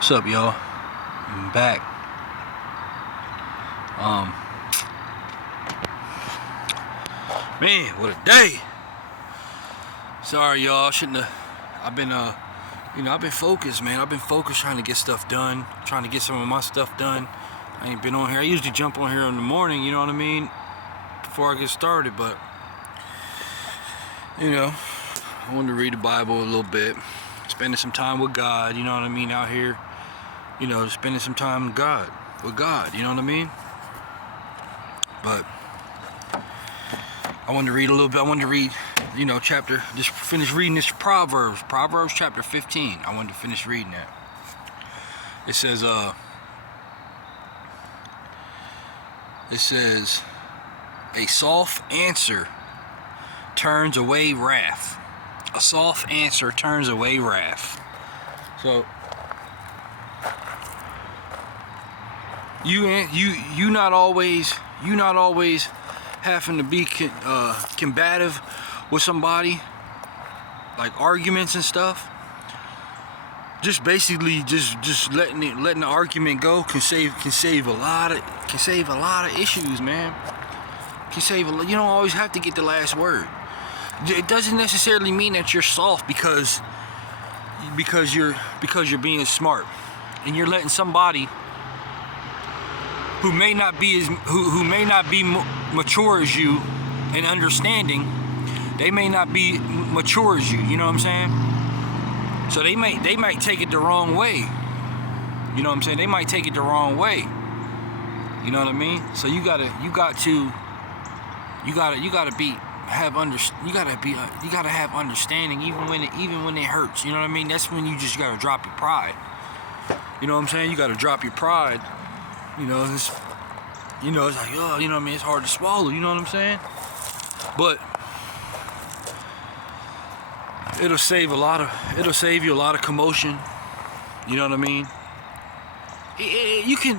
What's up, y'all? I'm back. Man, what a day. Sorry, y'all. Shouldn't have. I've been focused, man. I've been focused trying to get stuff done, trying to get some of my stuff done. I ain't been on here. I usually jump on here in the morning, you know what I mean, before I get started, but I wanted to read the Bible a little bit, spending some time with God, you know what I mean, out here, spending some time with God, you know what I mean? But I wanted to read a little bit. I wanted to read, just finish reading this Proverbs chapter 15. I wanted to finish reading that. It says, a soft answer turns away wrath. A soft answer turns away wrath. So you not always having to be combative with somebody, like arguments and stuff. Just basically just letting the argument go can save a lot of issues, man. You don't always have to get the last word. It doesn't necessarily mean that you're soft because you're being smart and you're letting somebody who may not be mature as you and understanding. They may not be mature as you know what I'm saying? So they might take it the wrong way. You know what I'm saying? They might take it the wrong way. You know what I mean? So you gotta have understanding even when it hurts. You know what I mean? That's when you just gotta drop your pride. You know what I'm saying? You gotta drop your pride. It's like, you know what I mean? It's hard to swallow. You know what I'm saying? But it'll save you a lot of commotion. You know what I mean? You can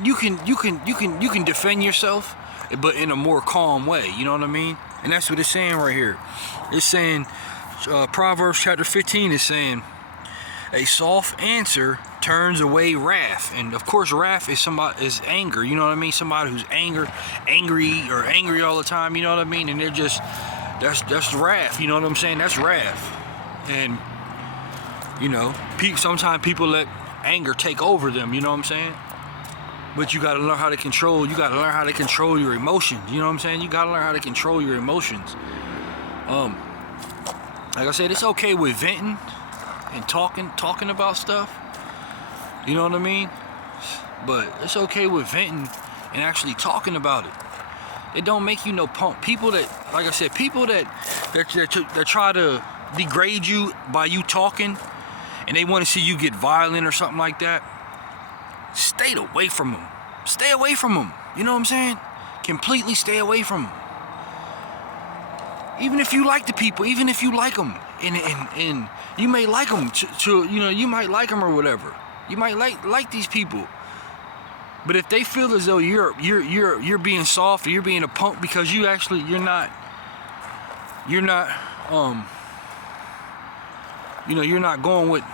defend yourself, but in a more calm way. You know what I mean? And that's what it's saying right here. It's saying, Proverbs chapter 15 is saying, a soft answer turns away wrath. And of course, wrath is anger. You know what I mean? Somebody who's angry all the time. You know what I mean? And they're just that's wrath. You know what I'm saying? That's wrath. And sometimes people let anger take over them. You know what I'm saying? But you got to learn how to control. You got to learn how to control your emotions. You know what I'm saying? You got to learn how to control your emotions. Like I said, it's okay with venting and talking about stuff. You know what I mean? But it's okay with venting and actually talking about it. It don't make you no punk. People that, like I said, people that try to degrade you by you talking, and they want to see you get violent or something like that. Stay away from them. Stay away from them. You know what I'm saying? Completely stay away from them. Even if you like the people, even if you like them, and you may like them you might like them or whatever. You might like these people. But if they feel as though you're being soft or you're being a punk because you're not going with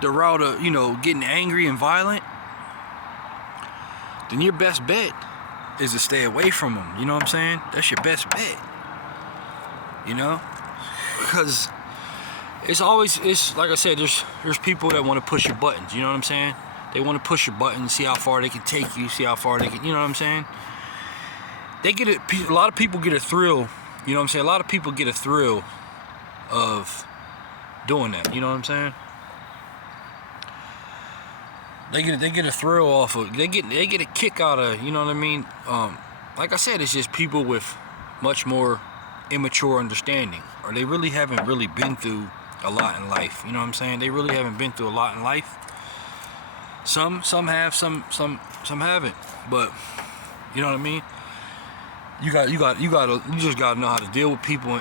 the route of getting angry and violent, then your best bet is to stay away from them. You know what I'm saying? That's your best bet. Because it's like I said, there's people that want to push your buttons. You know what I'm saying? They want to push your buttons, see how far they can take you, see how far they can. You know what I'm saying? A lot of people get a thrill. You know what I'm saying? A lot of people get a thrill of doing that. You know what I'm saying? They get a thrill off of. They get a kick out of. You know what I mean? Like I said, it's just people with much more immature understanding, or they really haven't been through a lot in life. You know what I'm saying? They really haven't been through a lot in life. Some have, some haven't. But you know what I mean? You just gotta know how to deal with people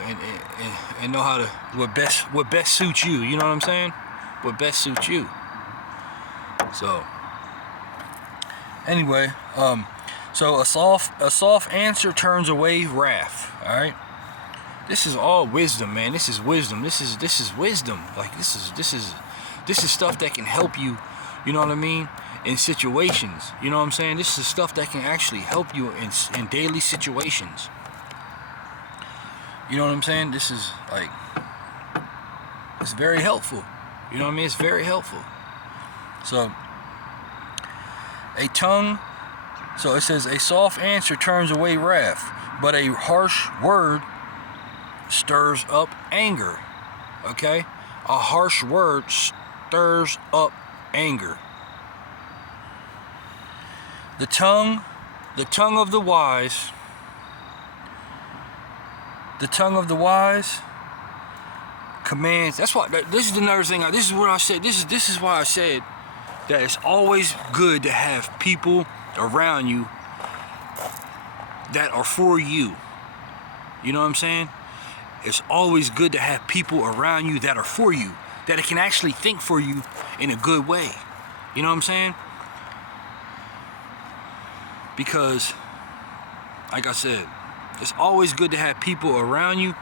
and know how to what best suits you. You know what I'm saying? What best suits you. So anyway, so a soft answer turns away wrath. All right. This is all wisdom, man. This is wisdom. This is wisdom. Like this is stuff that can help you you know what I mean, in situations. You know what I'm saying? This is stuff that can actually help you in daily situations. You know what I'm saying? This is like, it's very helpful. You know what I mean? It's very helpful. So, so it says, a soft answer turns away wrath, but a harsh word stirs up anger. Okay? A harsh word stirs up anger. The tongue of the wise commands. That's why. This is another thing. This is what I said. This is why I said that it's always good to have people around you that are for you. You know what I'm saying? It's always good to have people around you that are for you, that can actually think for you in a good way. You know what I'm saying? Because, like I said, it's always good to have people around you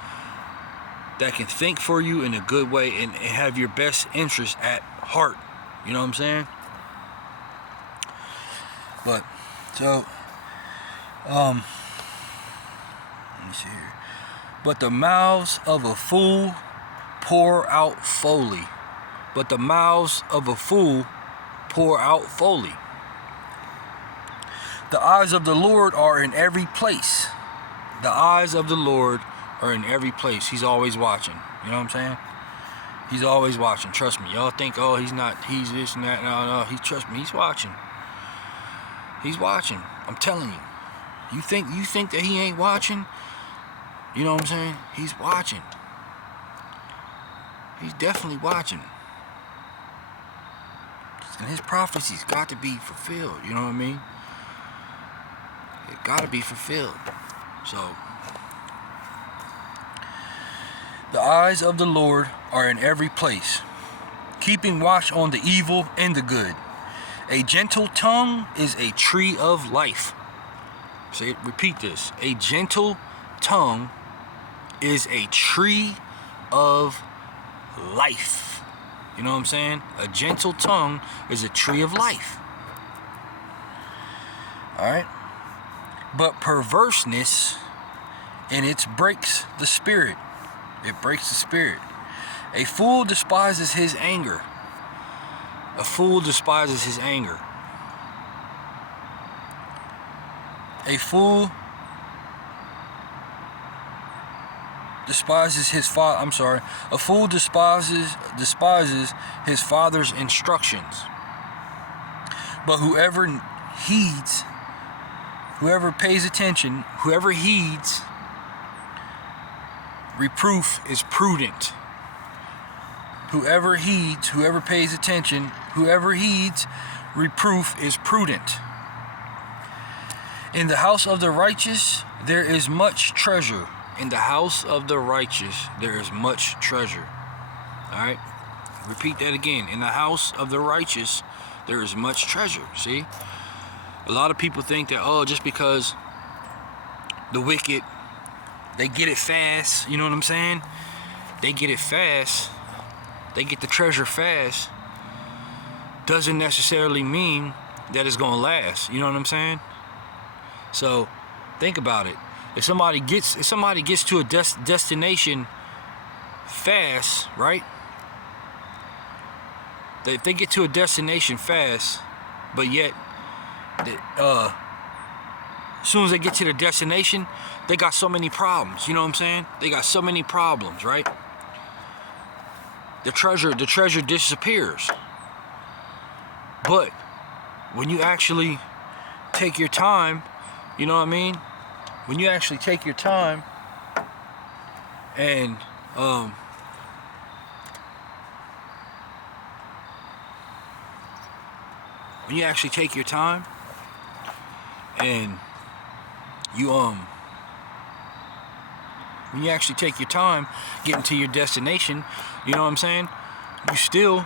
that can think for you in a good way and have your best interest at heart. You know what I'm saying? But, so, let me see here. But the mouths of a fool pour out folly. But the mouths of a fool pour out folly. The eyes of the Lord are in every place. The eyes of the Lord are in every place. He's always watching. You know what I'm saying? He's always watching. Trust me. Y'all think, oh, he's this and that. No. Trust me. He's watching. He's watching. I'm telling you. You think that he ain't watching? You know what I'm saying? He's watching. He's definitely watching. And his prophecies got to be fulfilled. You know what I mean? It got to be fulfilled. So, the eyes of the Lord are in every place, keeping watch on the evil and the good. A gentle tongue is a tree of life. Say it, repeat this. A gentle tongue is a tree of life. You know what I'm saying? A gentle tongue is a tree of life. Alright? But perverseness in it breaks the spirit. It breaks the spirit. A fool despises his anger. A fool despises his anger. A fool despises his A fool despises his father's instructions. But whoever pays attention, whoever heeds reproof is prudent. Whoever pays attention, whoever heeds reproof is prudent. In the house of the righteous there is much treasure. In the house of the righteous there is much treasure. Alright? Repeat that again. In the house of the righteous there is much treasure. See? A lot of people think that, oh, just because the wicked, they get it fast, you know what I'm saying? They get it fast, they get the treasure fast, doesn't necessarily mean that it's gonna last, you know what I'm saying? So, think about it. If somebody gets to a destination fast, right? If they get to a destination fast, but yet, as soon as they get to the destination, they got so many problems. You know what I'm saying? They got so many problems, right? The treasure disappears. But when you actually take your time, you know what I mean? When you actually take your time and when you actually take your time and you when you actually take your time getting to your destination, you know what I'm saying? You still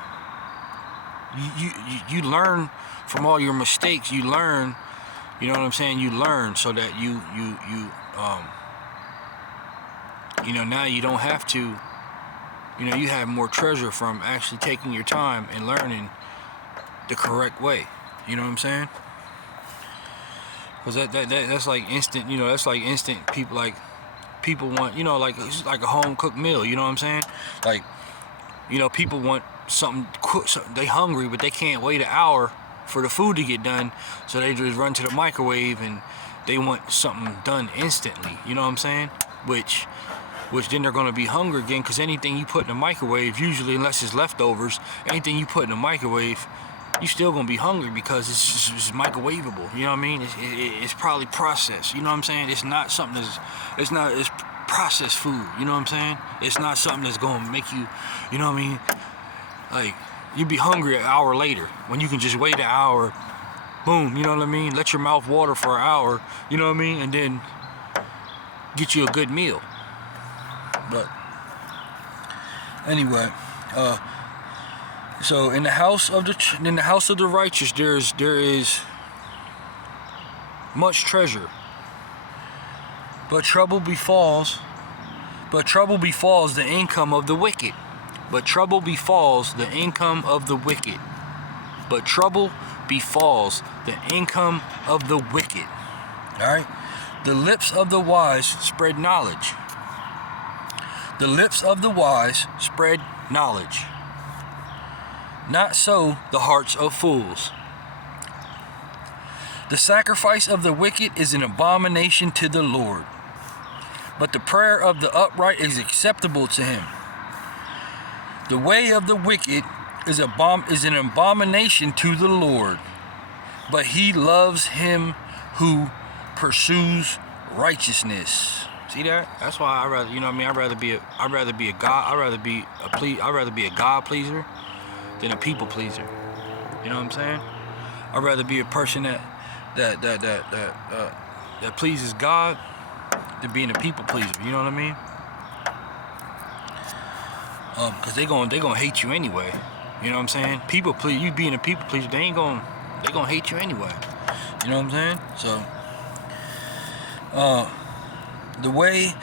you learn from all your mistakes. You learn, you know what I'm saying? You learn so that you know, now you don't have to, you know, you have more treasure from actually taking your time and learning the correct way. You know what I'm saying? Because that's like instant, you know, that's like instant. People want, you know, like it's like a home cooked meal. You know what I'm saying? Like, you know, people want something quick. They hungry, but they can't wait an hour for the food to get done, so they just run to the microwave and they want something done instantly. You know what I'm saying? Which then they're gonna be hungry again, because anything you put in the microwave, usually, unless it's leftovers, anything you put in the microwave, you still gonna be hungry because it's microwavable. You know what I mean? It's probably processed. You know what I'm saying? It's not something it's processed food. You know what I'm saying? It's not something that's gonna make you, you know what I mean? Like, you'd be hungry an hour later when you can just wait an hour, boom, you know what I mean? Let your mouth water for an hour, you know what I mean? And then get you a good meal. But anyway, so in the house of the righteous, there is much treasure. But trouble befalls the income of the wicked. But trouble befalls the income of the wicked. But trouble befalls the income of the wicked. Alright? The lips of the wise spread knowledge. The lips of the wise spread knowledge. Not so the hearts of fools. The sacrifice of the wicked is an abomination to the Lord, but the prayer of the upright is acceptable to him. The way of the wicked is an abomination to the Lord, but he loves him who pursues righteousness. See that? That's why I rather, you know what I mean? I'd rather be a God pleaser than a people pleaser. You know what I'm saying? I'd rather be a person that pleases God than being a people pleaser. You know what I mean? Cause they gonna hate you anyway. You know what I'm saying? You being a people pleaser, they gonna hate you anyway. You know what I'm saying? So, the way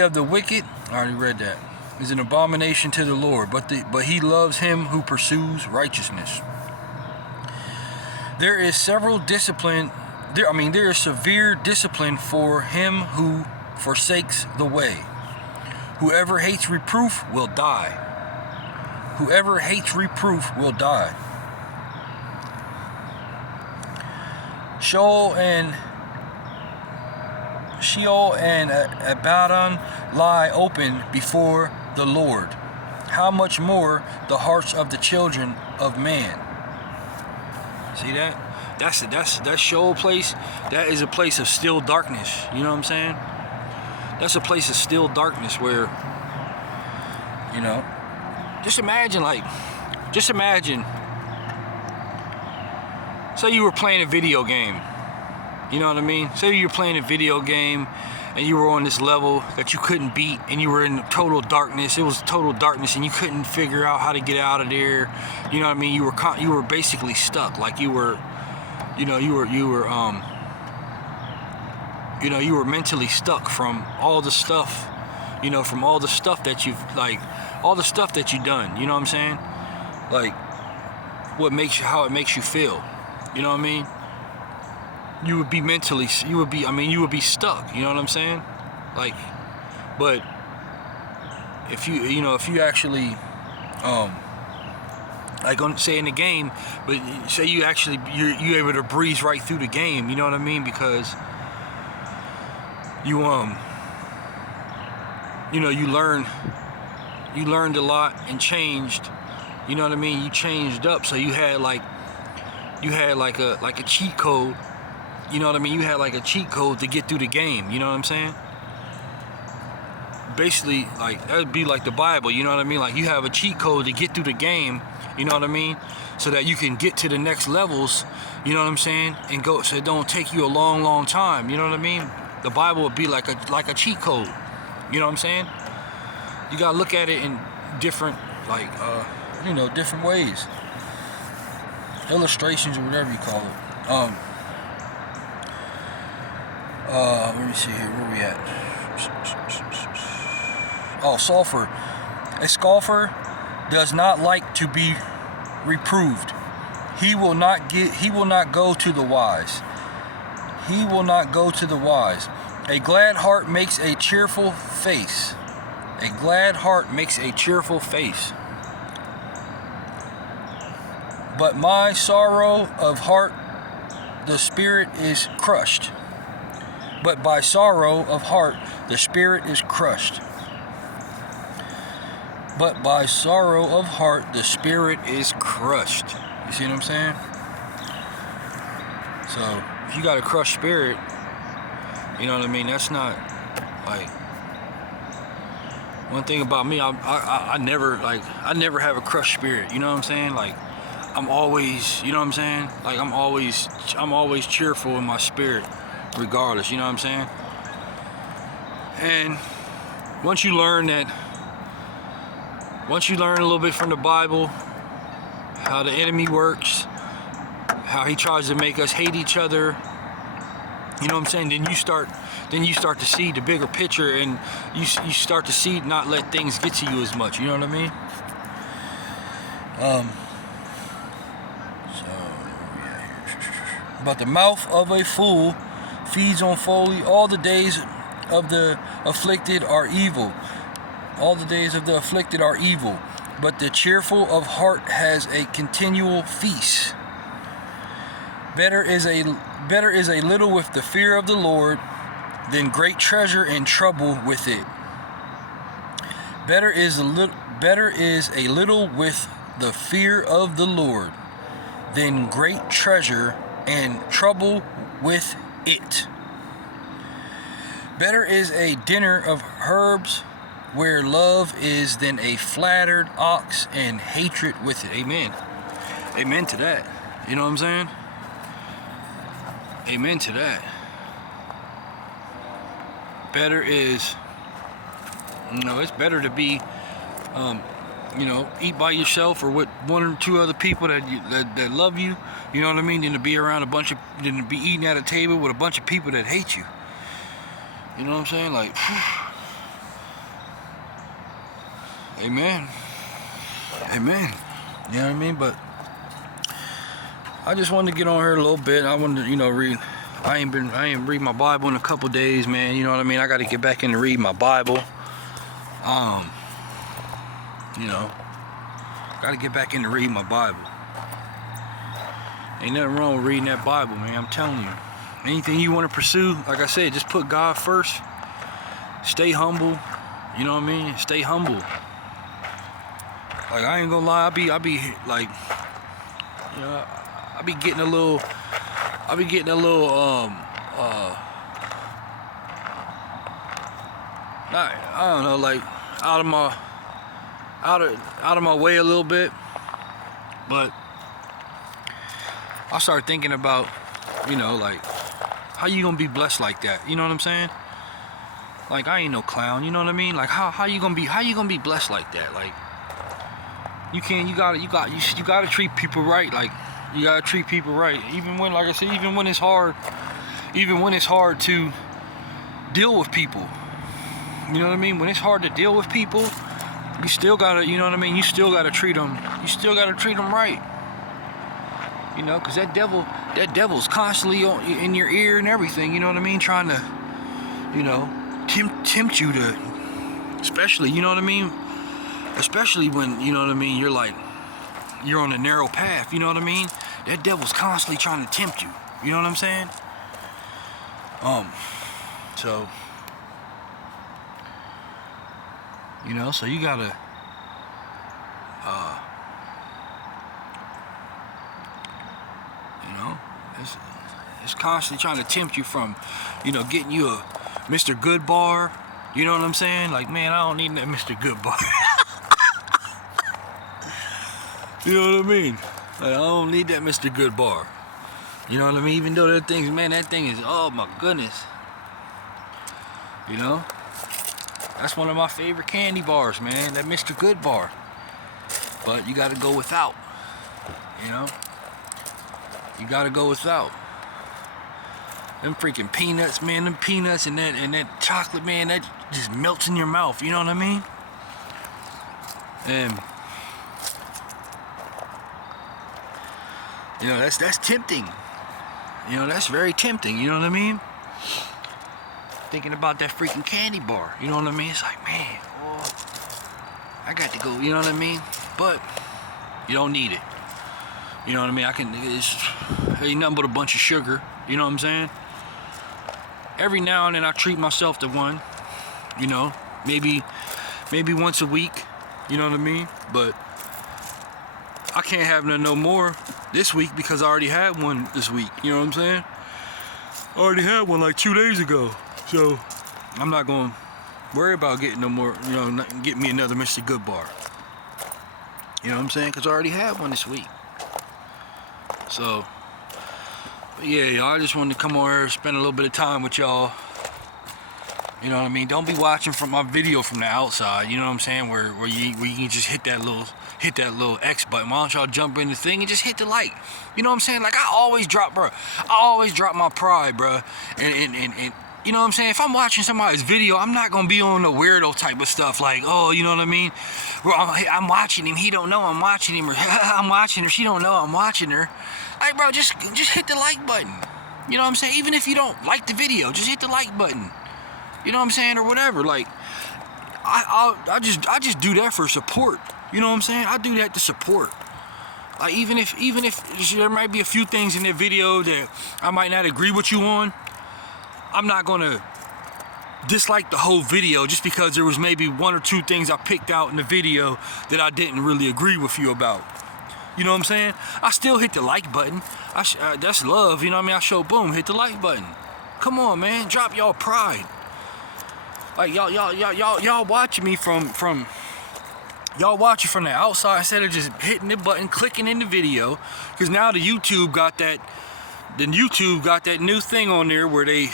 of the wicked, I already read that, is an abomination to the Lord, but he loves him who pursues righteousness. There is severe discipline for him who forsakes the way. Whoever hates reproof will die. Whoever hates reproof will die. Sheol and Abaddon lie open before the Lord. How much more the hearts of the children of man? See that? That's Sheol place. That is a place of still darkness. You know what I'm saying? That's a place of still darkness where, you know, just imagine, say you were playing a video game. You know what I mean? Say you were playing a video game and you were on this level that you couldn't beat, and you were in total darkness. It was total darkness and you couldn't figure out how to get out of there. You know what I mean? You were basically stuck. Like you were mentally stuck from all the stuff, from all the stuff that you've, all the stuff that you've done. You know what I'm saying? Like, how it makes you feel. You know what I mean? You would be stuck. You know what I'm saying? Like, but if you actually, say in the game, but say you're able to breeze right through the game. You know what I mean? Because you learned a lot and changed. You know what I mean? You changed up, so you had like a cheat code. You know what I mean? You had like a cheat code to get through the game. You know what I'm saying? Basically, like, that would be like the Bible. You know what I mean? Like, you have a cheat code to get through the game. You know what I mean? So that you can get to the next levels. You know what I'm saying? And go, so it don't take you a long, long time. You know what I mean? The Bible would be like a cheat code. You know what I'm saying? You gotta look at it in different, different ways. Illustrations or whatever you call it. Let me see here. Where we at? Oh, sulfur. A scoffer does not like to be reproved. He will not go to the wise. He will not go to the wise. A glad heart makes a cheerful face. A glad heart makes a cheerful face. But my sorrow of heart, the spirit is crushed. But by sorrow of heart, the spirit is crushed. But by sorrow of heart, the spirit is crushed. You see what I'm saying? So, if you got a crushed spirit, you know what I mean? That's not, like, one thing about me, I never have a crushed spirit. You know what I'm saying? Like, I'm always, you know what I'm saying? Like, I'm always cheerful in my spirit, regardless. You know what I'm saying? And once you learn a little bit from the Bible, how the enemy works, how he tries to make us hate each other, you know what I'm saying? Then you start to see the bigger picture, and you start to see not let things get to you as much. You know what I mean? But the mouth of a fool feeds on folly. All the days of the afflicted are evil. All the days of the afflicted are evil. But the cheerful of heart has a continual feast. Better is a little with the fear of the Lord than great treasure and trouble with it. Better is a little with the fear of the Lord than great treasure and trouble with it. Better is a dinner of herbs where love is than a flattered ox and hatred with it. Amen. Amen to that. You know what I'm saying? Amen to that. Better is, it's better to be, eat by yourself or with one or two other people that love you. You know what I mean? Than to be around than to be eating at a table with a bunch of people that hate you. You know what I'm saying? Like, amen. Amen. You know what I mean? But I just wanted to get on here a little bit. I wanted to, read. I ain't read my Bible in a couple days, man. You know what I mean? I got to get back in to read my Bible. Got to get back in to read my Bible. Ain't nothing wrong with reading that Bible, man. I'm telling you. Anything you want to pursue, like I said, just put God first. Stay humble. You know what I mean? Stay humble. Like, I ain't gonna lie, I be like, I be getting a little, I don't know, like, out of my way a little bit. But I started thinking about, like, how you gonna be blessed like that? You know what I'm saying? Like, I ain't no clown, you know what I mean? Like, how you gonna be blessed like that? Like, you gotta treat people right. Like, you gotta treat people right. Even when, like I said, even when it's hard to deal with people. You know what I mean? When it's hard to deal with people, you still gotta, you know what I mean? You still gotta treat them right. Because that devil's constantly in your ear and everything, you know what I mean? Trying to, tempt you to, especially, you know what I mean? Especially when, you know what I mean, you're on a narrow path, you know what I mean? That devil's constantly trying to tempt you, you know what I'm saying? So, so you gotta, it's constantly trying to tempt you from, getting you a Mr. Good bar. You know what I'm saying? Like, man, I don't need that Mr. Good bar. You know what I mean? Like, I don't need that Mr. Good bar. You know what I mean? Even though that thing is, oh my goodness. That's one of my favorite candy bars, man. That Mr. Good bar. But you gotta go without. You gotta go without. Them freaking peanuts, man. Them peanuts and that chocolate, man. That just melts in your mouth. You know what I mean? And You know, that's tempting. You know, that's very tempting, you know what I mean? Thinking about that freaking candy bar, you know what I mean? It's like, man, oh, I got to go, you know what I mean? But you don't need it. You know what I mean? It ain't nothing but a bunch of sugar, you know what I'm saying? Every now and then I treat myself to one, you know, maybe once a week, you know what I mean? But I can't have no more this week because I already had one this week, you know what I'm saying? I already had one like 2 days ago, so I'm not going to worry about getting no more, you know, get me another Mr. Good bar. You know what I'm saying? Because I already had one this week. So, but yeah, y'all, I just wanted to come over here and spend a little bit of time with y'all. You know what I mean? Don't be watching from my video from the outside, you know what I'm saying? Where you can just hit that little X button. Why don't y'all jump in the thing and just hit the like? You know what I'm saying? Like I always drop my pride, bro. And you know what I'm saying? If I'm watching somebody's video, I'm not gonna be on the weirdo type of stuff like, oh, you know what I mean? Well, I'm watching him, he don't know I'm watching him, or I'm watching her, she don't know I'm watching her. Like, bro, just hit the like button. You know what I'm saying? Even if you don't like the video, just hit the like button. You know what I'm saying, or whatever. Like, I just do that for support. You know what I'm saying? I do that to support. Like, even if there might be a few things in that video that I might not agree with you on, I'm not gonna dislike the whole video just because there was maybe 1 or 2 things I picked out in the video that I didn't really agree with you about. You know what I'm saying? I still hit the like button. That's love. You know what I mean? I show boom, hit the like button. Come on, man, drop y'all pride. Like y'all watching me from y'all watching from the outside instead of just hitting the button, clicking in the video, because now the YouTube got that new thing on there where they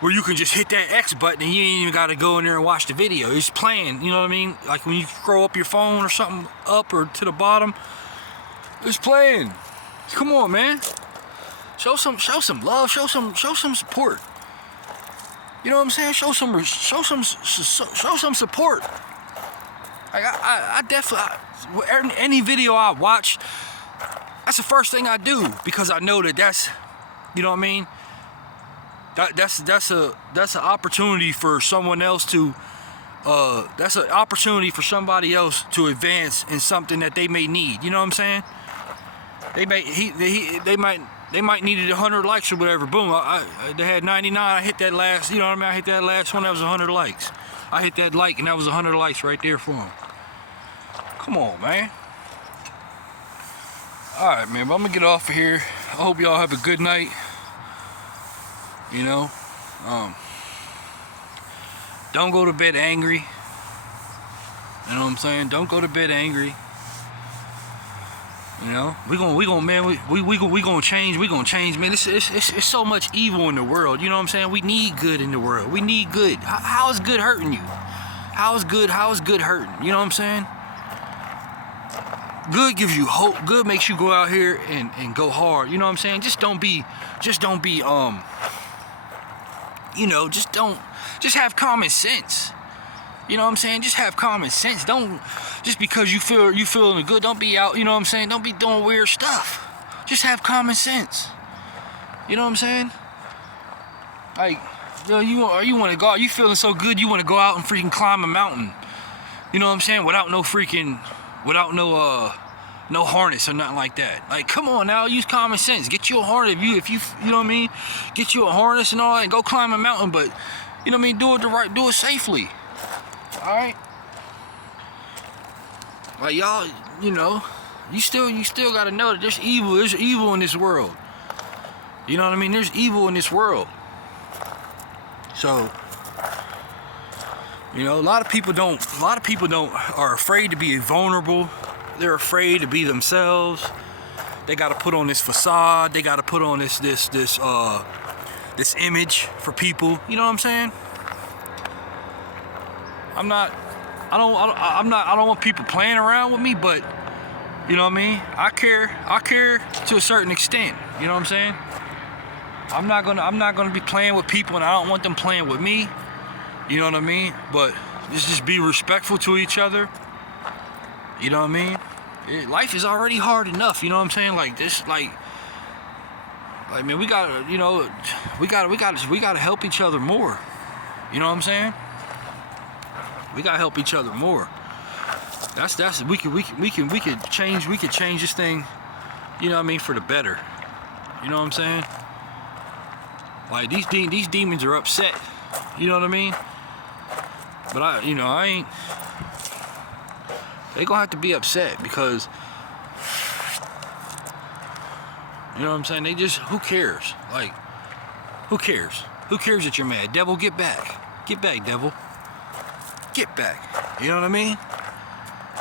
where you can just hit that X button and you ain't even gotta go in there and watch the video. It's playing, you know what I mean? Like when you scroll up your phone or something up or to the bottom, it's playing. Come on, man. Show some love, show some support. You know what I'm saying? Show some support. Like I definitely, any video I watch, that's the first thing I do because I know that's, you know what I mean? That's an opportunity for someone else to, that's an opportunity for somebody else to advance in something that they may need. You know what I'm saying? They might needed 100 likes or whatever. Boom, they had 99. I hit that last, you know what I mean? I hit that last one, that was 100 likes. I hit that like and that was 100 likes right there for them. Come on, man. Alright, man, but I'm gonna get off of here. I hope y'all have a good night. You know, don't go to bed angry. You know what I'm saying? Don't go to bed angry. You know, we gonna change, man. It's so much evil in the world. You know what I'm saying? We need good in the world. We need good. How is good hurting you? How is good hurting? You know what I'm saying? Good gives you hope. Good makes you go out here and go hard. You know what I'm saying? Just don't be you know, just have common sense. You know what I'm saying? Just have common sense. Don't, just because you feeling good, don't be out, you know what I'm saying? Don't be doing weird stuff. Just have common sense. You know what I'm saying? Like, you want to go out, you feeling so good, you want to go out and freaking climb a mountain. You know what I'm saying? Without no harness or nothing like that. Like, come on now, use common sense. Get you a harness if you know what I mean? Get you a harness and all that and go climb a mountain, but you know what I mean, do it safely. Alright? Like, y'all, you know, you still gotta know that there's evil in this world. You know what I mean? There's evil in this world. So, you know, a lot of people are afraid to be vulnerable. They're afraid to be themselves. They gotta put on this facade. They gotta put on this image for people. You know what I'm saying? I don't want people playing around with me, but you know what I mean? I care to a certain extent. You know what I'm saying? I'm not gonna be playing with people, and I don't want them playing with me. You know what I mean? But just be respectful to each other. You know what I mean? Life is already hard enough, you know what I'm saying? Like this, like man, we gotta, you know, we gotta help each other more. You know what I'm saying? We gotta help each other more. That's we could change this thing. You know what I mean, for the better. You know what I'm saying? Like these demons are upset. You know what I mean? But I ain't. They gonna have to be upset because, you know what I'm saying? They just, who cares? Like, who cares? Who cares that you're mad? Devil, get back. Get back, devil. Get back. You know what I mean?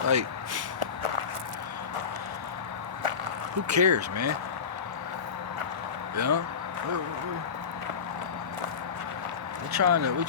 Like, who cares, man? You know? We're trying to